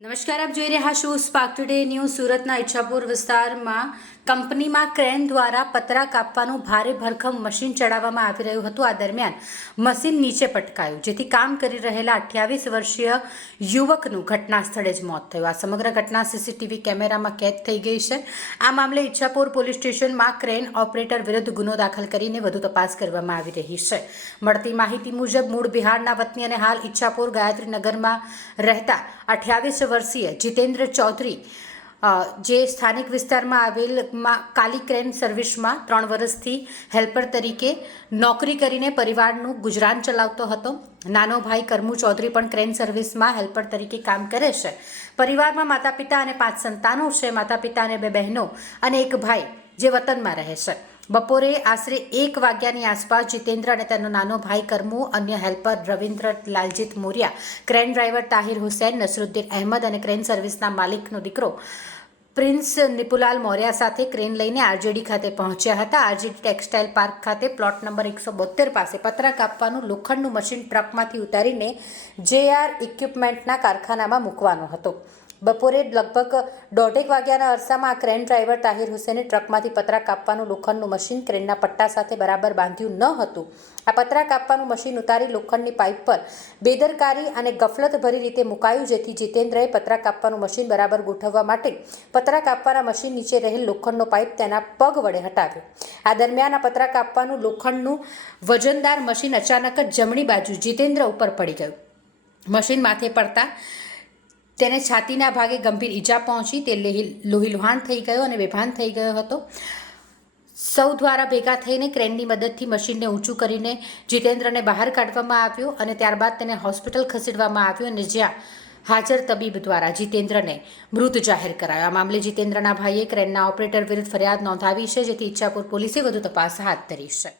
નમસ્કાર આપ જોઈ રહ્યા છો સ્પાર્ક ટુડે ન્યૂઝ સુરતના ઈચ્છાપુર વિસ્તારમાં કંપનીમાં ક્રેન દ્વારા પતરા કાપવાનું ભારે ભરખમ મશીન ચડાવવામાં આવી રહ્યું હતું. આ દરમિયાન મશીન નીચે પટકાયું, જેથી કામ કરી રહેલા અઠ્યાવીસ વર્ષીય યુવકનું ઘટના સ્થળે જ મોત થયું. આ સમગ્ર ઘટના સીસીટીવી કેમેરામાં કેદ થઈ ગઈ છે. આ મામલે ઈચ્છાપુર પોલીસ સ્ટેશનમાં ક્રેન ઓપરેટર વિરુદ્ધ ગુનો દાખલ કરીને વધુ તપાસ કરવામાં આવી રહી છે. મળતી માહિતી મુજબ, મૂળ બિહારના વતની અને હાલ ઈચ્છાપુર ગાયત્રીનગરમાં રહેતા અઠ્યાવીસ વર્ષીય જીતેન્દ્ર ચૌધરી જે સ્થાનિક વિસ્તારમાં આવેલ કાલી ક્રેન સર્વિસમાં ત્રણ વર્ષથી હેલ્પર તરીકે નોકરી કરીને પરિવારનું ગુજરાન ચલાવતો હતો. નાનો ભાઈ કરમુ ચૌધરી પણ ક્રેન સર્વિસમાં હેલ્પર તરીકે કામ કરે છે. પરિવારમાં માતા પિતા અને પાંચ સંતાનો છે. માતા પિતા અને બે બહેનો અને એક ભાઈ જે વતનમાં રહે છે. બપોરે આશરે એક વાગ્યાની આસપાસ જીતેન્દ્ર અને તેનો નાનો ભાઈ કરમુ, અન્ય helper Ravindra Laljit Moriya, crane driver Tahir Hussain, Nasruddin Ahmed અને ક્રેન સર્વિસના માલિકનો દીકરો પ્રિન્સ નિપુલાલ મોર્યા સાથે ક્રેન લઈને આરજેડી ખાતે પહોંચ્યા હતા. આરજેડી ટેક્સટાઇલ પાર્ક ખાતે પ્લોટ નંબર એકસો બોતેર પાસે પતરા કાપવાનું લોખંડનું મશીન ટ્રકમાંથી ઉતારીને જેઆર ઇક્વિપમેન્ટના કારખાનામાં મૂકવાનો હતો. બપોરે લગભગ દોઢેક વાગ્યાના અરસામાં આ ક્રેન ડ્રાઈવર તાહિર હુસેને ટ્રકમાંથી પતરા કાપવાનું લોખંડનું મશીન ક્રેનના પટ્ટા સાથે બરાબર બાંધ્યું ન હતું. આ પતરા કાપવાનું મશીન ઉતારી લોખંડની પાઇપ પર બેદરકારી અને ગફલત ભરી રીતે મુકાયું, જેથી જીતેન્દ્રએ પતરા કાપવાનું મશીન બરાબર ગોઠવવા માટે પતરા કાપવાના મશીન નીચે રહેલ લોખંડનો પાઇપ તેના પગ વડે હટાવ્યો. આ દરમિયાન આ પતરા કાપવાનું લોખંડનું વજનદાર મશીન અચાનક જ જમણી બાજુ જીતેન્દ્ર ઉપર પડી ગયું. મશીન માથે પડતા તેને છાતીના ભાગે ગંભીર ઈજા પહોંચી, તે લોહી લોહીલુહાણ થઈ ગયો અને બેભાન થઈ ગયો હતો. સૌ દ્વારા ભેગા થઈને ક્રેનની મદદથી મશીનને ઊંચું કરીને જીતેન્દ્રને બહાર કાઢવામાં આવ્યો અને ત્યારબાદ તેને હોસ્પિટલ ખસેડવામાં આવ્યો અને જ્યાં હાજર તબીબ દ્વારા જીતેન્દ્રને મૃત જાહેર કરાયો. આ મામલે જીતેન્દ્રના ભાઈએ ક્રેનના ઓપરેટર વિરુદ્ધ ફરિયાદ નોંધાવી છે, જેથી ઈચ્છાપુર પોલીસે વધુ તપાસ હાથ ધરી છે.